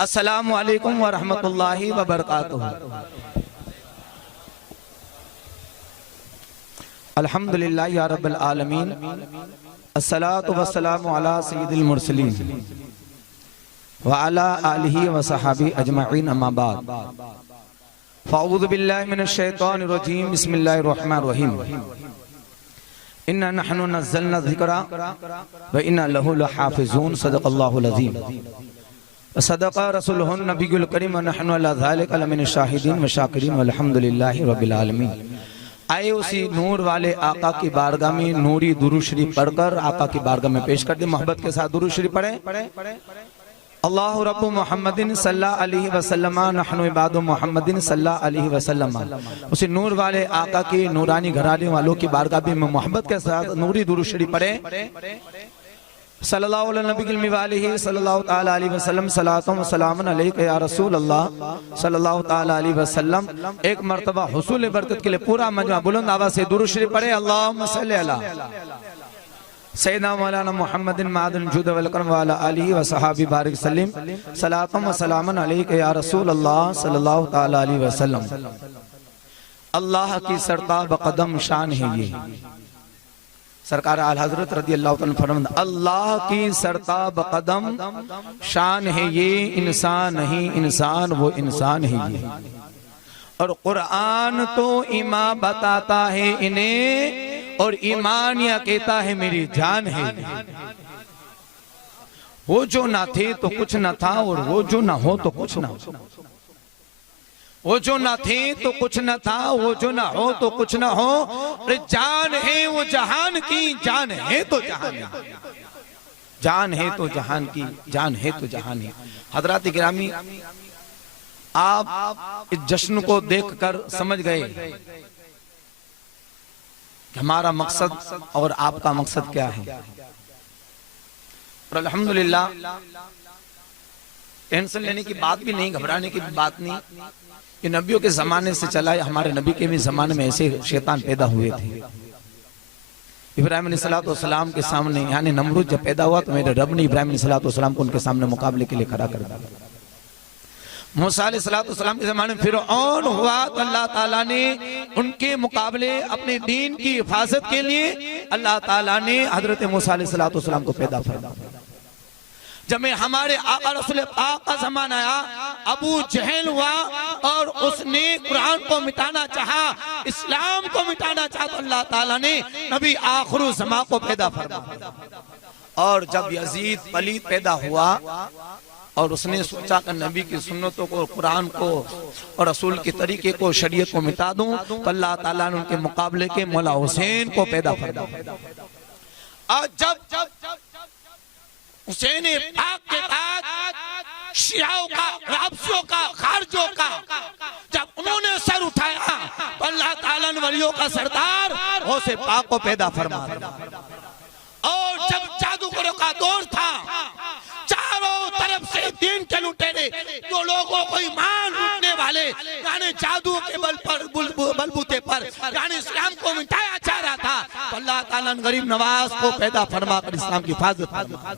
अस्सलामु अलैकुम व रहमतुल्लाहि व बरकातुहू। अल्हम्दुलिल्लाह या रब्बिल आलमीन, अस्सलातु वस्सलामु अला सय्यिदिल मुरसलीन व अला आलिहि व सहाबी अजमईन, अम्मा बाद। फ़अऊज़ु बिल्लाहि मिनश शैतानिर रजीम, बिस्मिल्लाहिर रहमानिर रहीम। इन्ना नहनु नज़्ज़लना ज़िक्रा व इन्ना लहु लहाफ़िज़ून। सदक़ल्लाहुल अज़ीम व सदक़ रसूलुहुन नबियुल करीम व नहनु अला ज़ालिका लमिनश शाहिदीन व शाकिरीन वल्हम्दुलिल्लाहि रब्बिल आलमीन। आए उसी नूर वाले आका की बारगाह में नूरी दुरूद शरीफ पढ़कर आका की बारगाह में पेश कर दे। मोहब्बत के साथ दुरूद शरीफ पढ़े। अल्लाहु रब्बु मुहम्मदिन सल्लल्लाहु अलैहि वसल्लम नहनु इबादु मुहम्मदिन सल्लल्लाहु अलैहि वसल्लम। उसी नूर वाले आका की नूरानी घराने वालों की बारगाह में मोहब्बत के साथ नूरी दुरूद शरीफ पढ़े। सल्लल्लाहु अलैहि वसल्लम सलातुम व सलामुन अलैका या रसूल अल्लाह सल्लल्लाहु अलैहि वसल्लम। एक मर्तबा हुसूल बरकत के लिए पूरा मजमा बुलंद आवाज से दुरूद शरीफ पढ़े। अल्लाहुम्मा सल्लि अला सैयदना मौलाना मुहम्मदिन मादन जुद वल करम व अला आलिहि व सहाबी बारिक सल्लिम। सलातुम व सलामुन अलैका या रसूल अल्लाह सल्लल्लाहु अलैहि वसल्लम। अल्लाह की सरता बकदम शान है ये। सरकार आला हजरत रज़ी अल्लाह तआला फरमाते, अल्लाह की सरता बकदम शान है ये, इंसान नहीं इंसान वो इंसान है ये। और कुरान तो ईमान बताता है इन्हें, और ईमान या कहता है मेरी जान है। वो जो ना थे तो कुछ ना था, और वो जो ना हो तो कुछ ना हो। वो जो ना थे तो कुछ न था, वो जो ना हो तो कुछ ना हो। जान है वो जहान की, जान है तो जहान है। जान है तो जहान की, जान है तो जहान है। हजरात गिरामी, आप इस जश्न को देखकर समझ गए कि हमारा मकसद और आपका मकसद क्या है। और अल्हम्दुलिल्लाह, टेंशन लेने की बात भी नहीं, घबराने की बात नहीं। ये नबियों के जमाने से चला है। हमारे नबी के भी जमाने में ऐसे शैतान पैदा हुए थे। इब्राहिम अलैहिस्सलाम के सामने, यानी नमरूद जब पैदा हुआ तो मेरे रब ने इब्राहिम अलैहिस्सलाम को उनके सामने मुकाबले के लिए खड़ा कर दिया। मूसा अलैहिस्सलाम के जमाने में फिरऔन हुआ तो अल्लाह ताला ने उनके मुकाबले अपने दीन की हिफाजत के लिए अल्लाह ताला ने हजरत मूसा अलैहिस्सलाम को पैदा फरमाया। जब में हमारे आका रसूल पाक का ज़माना आया, अबू जहल हुआ और उसने कुरान को मिटाना चाहा, इस्लाम को मिटाना चाहा, तो अल्लाह ताला ने नबी आखिर ज़मा को पैदा फरमाया। और जब यजीद पलीद पैदा हुआ और उसने सोचा कि नबी की सुन्नतों को, कुरान को और रसूल के तरीके को, शरीयत को मिटा दूं, तो अल्लाह ताला ने उनके मुकाबले के मौला हुसैन को पैदा फरमाया। और जब हुसैन पाक के बाद शियाओं का, राबसियों का, खारजों का जब उन्होंने सर उठाया तो अल्लाह ताला ने वलियों का सरदार गौसे पाक को पैदा फरमाया। और जब जादूगरों का दौर था, चारों तरफ से दीन के लुटेरे, जो लोगों को ईमान लूटने वाले, यानी जादू के बलबूते पर यानी इस्लाम को मिटाया जा रहा था, तो अल्लाह ताला ने गरीब नवाज को पैदा फरमा कर इस्लाम की हिफाजत फरमा।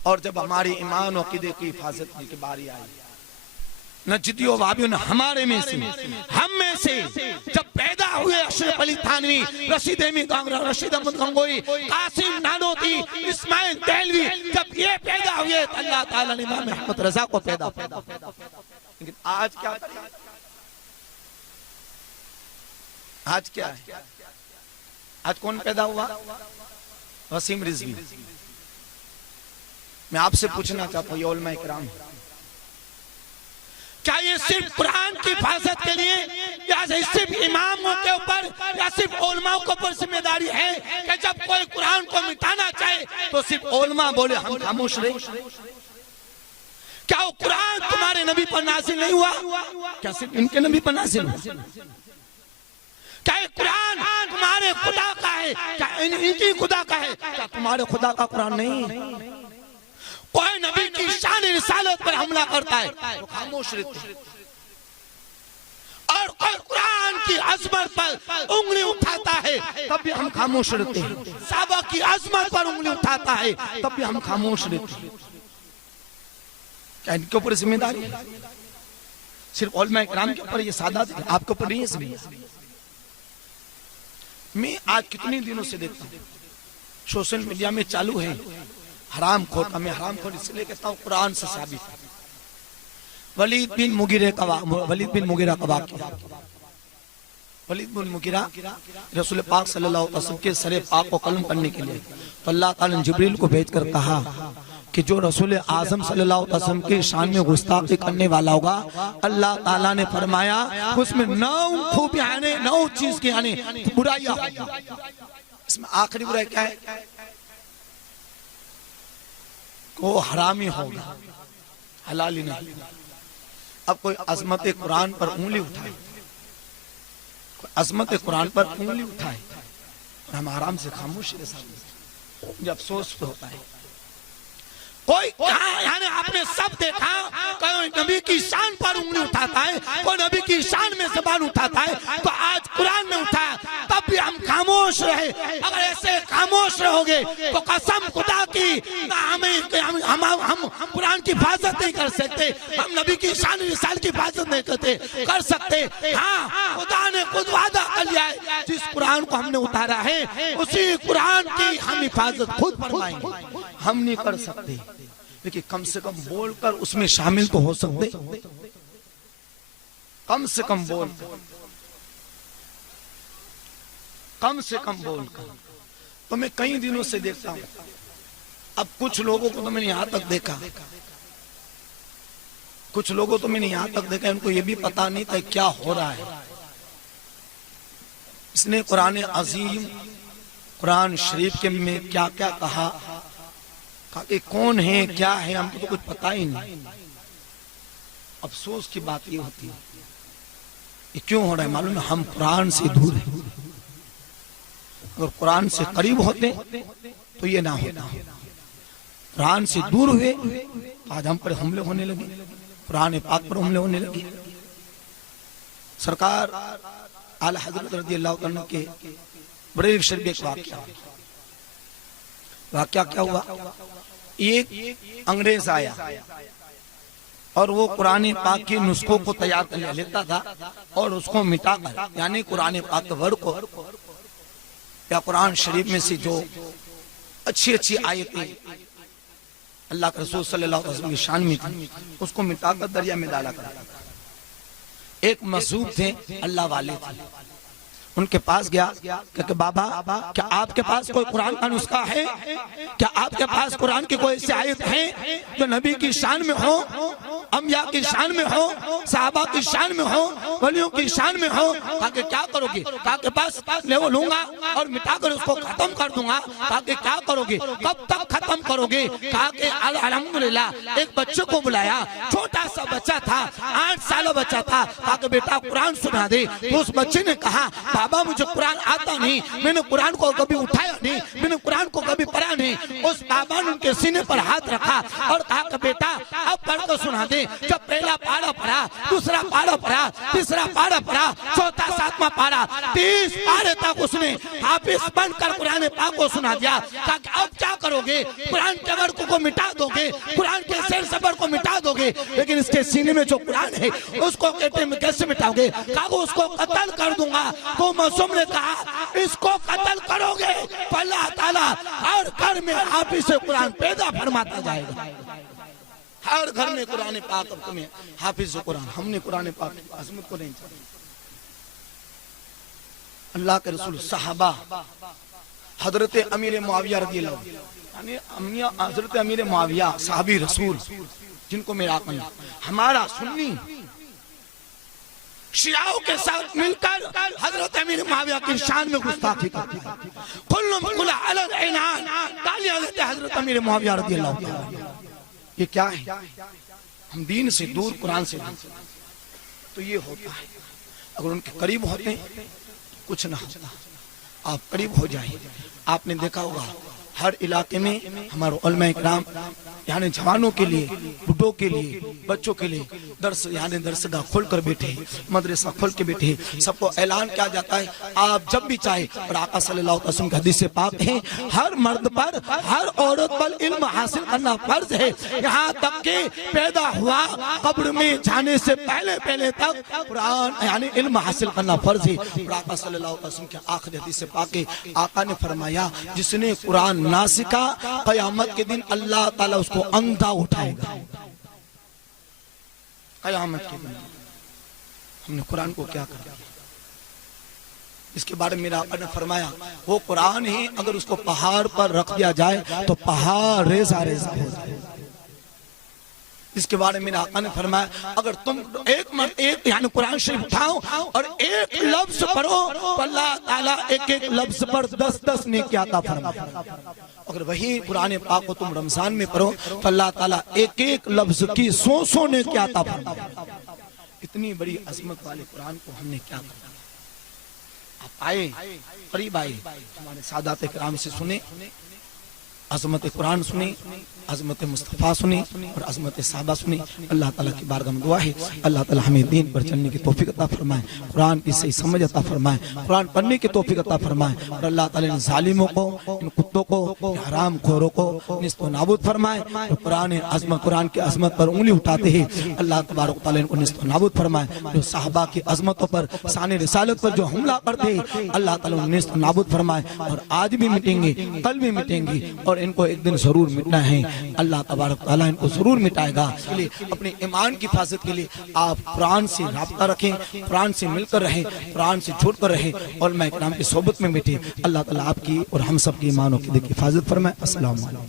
और जब हमारी ईमान और अकीदे की हिफाजत की बारी आई, नजदियों वाबियों ने हमारे में से, हम में से जब पैदा हुए अशरफ अली थानवी, रशीद अहमद गंगोई, कासिम नानोती, इस्माइल देलवी, जब ये पैदा हुए तो अल्लाह ताला ने इमाम अहमद रजा को पैदा। लेकिन आज क्या, आज क्या है? आज कौन पैदा हुआ? वसीम रिजवी। मैं आपसे पूछना चाहता हूँ, उलमा इकराम, क्या ये सिर्फ कुरान की हिफाजत के लिए, या सिर्फ इमामों के ऊपर, या सिर्फ उलमाओं के ऊपर जिम्मेदारी है कि जब कोई कुरान को मिटाना चाहे तो सिर्फ उलमा बोले हम खामोश रहे? क्या वो कुरान तुम्हारे नबी पर नाज़िल नहीं हुआ? क्या सिर्फ इनके नबी पर नाज़िल हुआ? क्या ये कुरान तुम्हारे खुदा का है? क्या इनकी खुदा का है? क्या तुम्हारे खुदा का कुरान नहीं है? कोई नबी की शान रिसालत पर हमला करता है तो खामोश रहते हैं, और कोई कुरान की अजमत पर उंगली उठाता है तब भी हम खामोश रहते हैं। साहबा की अजमत पर उंगली उठाता है तब भी हम खामोश रहते हैं। क्या इनके ऊपर जिम्मेदारी है? सिर्फ उलमा इकराम के ऊपर, ये सादात आपके ऊपर नहीं है जिम्मेदारी। मैं आज कितने दिनों से देखता हूँ सोशल मीडिया में चालू है हराम खोर का, मैं हराम खोर इसलिए कहता हूँ कुरान से साबित है। वलीद बिन मुगीरा का वाक़या। वलीद बिन मुगीरा रसूल पाक सल्लल्लाहु अलैहि वसल्लम के सरे पाक को कलम करने के लिए तो अल्लाह ताला ने जिब्रील को भेजकर कहा कि जो रसूल आजम सल्लल्लाहु अलैहि वसल्लम के शान में गुस्ताखी करने वाला होगा, अल्लाह ताला ने फरमाया उसमें 9 खूबियां आने, 9 चीज की आने बुराइयां होंगी। इसमें आखिरी बुराई क्या है? वो हरामी होगा, हलाली नहीं। अब कोई अजमत कुरान पर उंगली उठाए, अजमत कुरान पर उंगली उठाए और हम आराम से खामोशी के साथ, मुझे अफसोस होता है कोई यानी आपने सब देखा, कोई नबी की शान पर उंगली उठाता है, कोई नबी की शान में ज़बान उठाता है, तो आज कुरान में उठाया तब भी हम खामोश रहे। अगर ऐसे खामोश रहोगे तो कसम खुदा की हम कुरान की हिफाजत नहीं कर सकते, हम नबी की शान रिसाल की हिफाजत नहीं कर सकते। हाँ, खुदा ने खुद वादा कर लिया है, जिस कुरान को हमने उतारा है उसी कुरान की हम हिफाजत खुद फरमाएंगे। हम नहीं कर सकते, लेकिन कम से कम बोलकर उसमें शामिल तो हो सकते, कम से कम बोलकर, कम से कम बोलकर। तो मैं कई दिनों से देखता हूं, अब कुछ लोगों को तो मैंने यहां तक देखा, कुछ लोगों तो मैंने यहां तक देखा उनको ये भी पता नहीं था क्या हो रहा है। इसने कुरान अजीम, कुरान शरीफ के में क्या क्या कहा कि कौन है क्या है हमको तो कुछ पता ही नहीं। अफसोस की बात ये होती है, ये क्यों हो रहा है मालूम है? हम कुरान से दूर हैं। अगर कुरान से करीब होते तो ये ना होता। कुरान से दूर हुए तो आज हम पर हमले होने लगे, कुरान पाक पर हमले होने लगे। सरकार आला हजरत रज़ियल्लाहु अन्हु के बड़े शरीफ एक वाक़या क्या हुआ? एक अंग्रेज आया और वो कुरान पाक के नुस्खों को तैयार कर लेता था और उसको मिटाकर, यानी कुरान पाक के वर्ड को या कुरान शरीफ में से जो अच्छी अच्छी आयतें अल्लाह के रसूल सल्लल्लाहु अलैहि वसल्लम की शान में थी, उसको मिटाकर दरिया में डाला करता था। एक मजूब थे, अल्लाह वाले थे, उनके पास गया कि बाबा क्या आपके पास कोई कुरान का नुस्खा है? क्या आपके पास कुरान की कोई ऐसी आयत है जो नबी की शान में हो, अंबिया की शान में हो, सहाबा की शान में हो, वलियों की शान में हो? ताकि क्या करोगे? ताकि पास ले वो लूंगा और मिटाकर उसको खत्म कर दूंगा। ताकि क्या करोगे? कब तक खत्म करोगे? कहा कि अल्हम्दुलिल्लाह एक बच्चे को बुलाया, छोटा सा बच्चा था, 8 साल बच्चा था, ताकि बेटा कुरान सुना दे। तो उस बच्चे ने कहा बाबा मुझे कुरान आता नहीं, मैंने कुरान को कभी उठाया नहीं, मैंने कुरान को कभी पढ़ा नहीं। उस बाबा ने उनके सीने पर हाथ रखा और कहा कि बेटा अब पढ़कर सुना दे। जब पहला पारा पढ़ा, दूसरा पारा पढ़ा, तीसरा पारा पढ़ा, चौथा, 7वां पारा, 30 पारे तक उसने हाफिज बनकर कुरान पाक को सुना दिया। कहा कि अब क्या करोगे? कुरान के वर्ड को मिटा दोगे, कुरान के शेर सबर को मिटा दोगे, लेकिन इसके सीने में जो कुरान है उसको कहते में कैसे मिटाओगे? कहा उसको कत्ल कर दूंगा। तो मासूम ने कहा इसको कत्ल करोगे तो अल्लाह ताला हर घर में हाफिज कुरान पैदा फरमाता जाएगा। हर घर में कुरान पाक तुम्हें हाफिज कुरान। हमने कुरान पाक की अजमत को नहीं जाना। अल्लाह के रसूल सहाबा हजरत अमीर मुआविया रज़ियल्लाहु अन्हु, यानी हजरत अमीर मुआविया साहबी रसूल जिनको मेरा अपना, हमारा सुन्नी शियाओं के साथ मिलकर हजरत अमीर मुआविया की शान में गुस्ताखी करते हैं। गालियां देते हजरत अमीर मुआविया रज़ियल्लाहु अन्हु। ये क्या है? हम दीन से दूर, कुरान से दूर। तो ये होता है, अगर उनके करीब होते हैं कुछ ना होता। आप करीब हो जाए। आपने देखा होगा हर इलाके में हमारे उलमा इकराम यानी जवानों के लिए, बुढ़ों के लिए, बच्चों के लिए दर्स यानी दरसगाह खोल कर बैठे, मदरसा खोल के बैठे, सबको ऐलान किया जाता है आप जब भी चाहे। और आका सल्लल्लाहु अलैहि वसल्लम की हदीस पाक है हर मर्द पर हर औरत पर इल्म हासिल करना फर्ज है। यहाँ तक के पैदा हुआ कब्र में जाने से पहले पहले तक कुरान यानी इल्म हासिल करना फर्ज है। और आका सल्लल्लाहु अलैहि वसल्लम के आखिरी हदीस पाक है, आका ने फरमाया जिसने कुरान ना सीखा क़यामत के दिन अल्लाह ताला उसको अंधा उठाएगा। क़यामत के दिन हमने कुरान को क्या कर दिया। इसके बारे में मेरा आका ने फरमाया वो कुरान ही अगर उसको पहाड़ पर रख दिया जाए तो पहाड़ रेजा रेजा हो जाए। इसके बारे में मेरा आका ने फरमाया अगर तुम एक यानी कुरान शरीफ उठाओ और एक लफ्ज पढ़ो तो अल्लाह ताला एक एक लफ्ज पर 10-10 नेकी अता फरमाता। अगर वही कुरान पाक को तुम रमजान में पढ़ो तो अल्लाह ताला एक एक लफ्ज की 100 नेकी अता फरमाता। इतनी बड़ी अजमत वाले कुरान को हमने क्या किया। आप आए करीब आए, हमारे सादात इकराम से सुने, अजमत कुरान सुनी, अजमत मुस्तफ़ा सुनी और अजमत साहबा सुनी। अल्लाह ताला की बारगाह में दुआ है अल्लाह ताला हमें दीन पर चलने की तौफीक अता फरमाए, कुरान की सही समझ अता फरमाए, कुरान पढ़ने की तौफीक अता फरमाए। और अल्लाह ताला इन जालिमों को, इन कुत्तों को, हराम खोरों को निस्तो नाबूद फरमाए। और कुरान अजमत, कुरान की अजमत पर उंगली उठाते हैं अल्लाह तबारक व तआला इनको निस्तो नाबूद फरमाए। जो साहबा की अजमतों पर, शान रिसालत पर जो हमला करते हैं अल्लाह ताला निस्तो नाबूद फरमाए। और आज भी मिटेंगे, कल भी मिटेंगे और इनको एक दिन जरूर मिटना है। अल्लाह तबारक ताला इनको जरूर मिटाएगा। इसलिए अपने ईमान की हिफाजत के लिए आप कुरान से राब्ता रखें, कुरान से मिलकर रहें, कुरान से जुड़कर रहें और मैं इकराम की सोबत में बैठे। अल्लाह ताला आपकी और हम सब की ईमान और की हिफाजत फरमाए। अस्सलाम वालेकुम।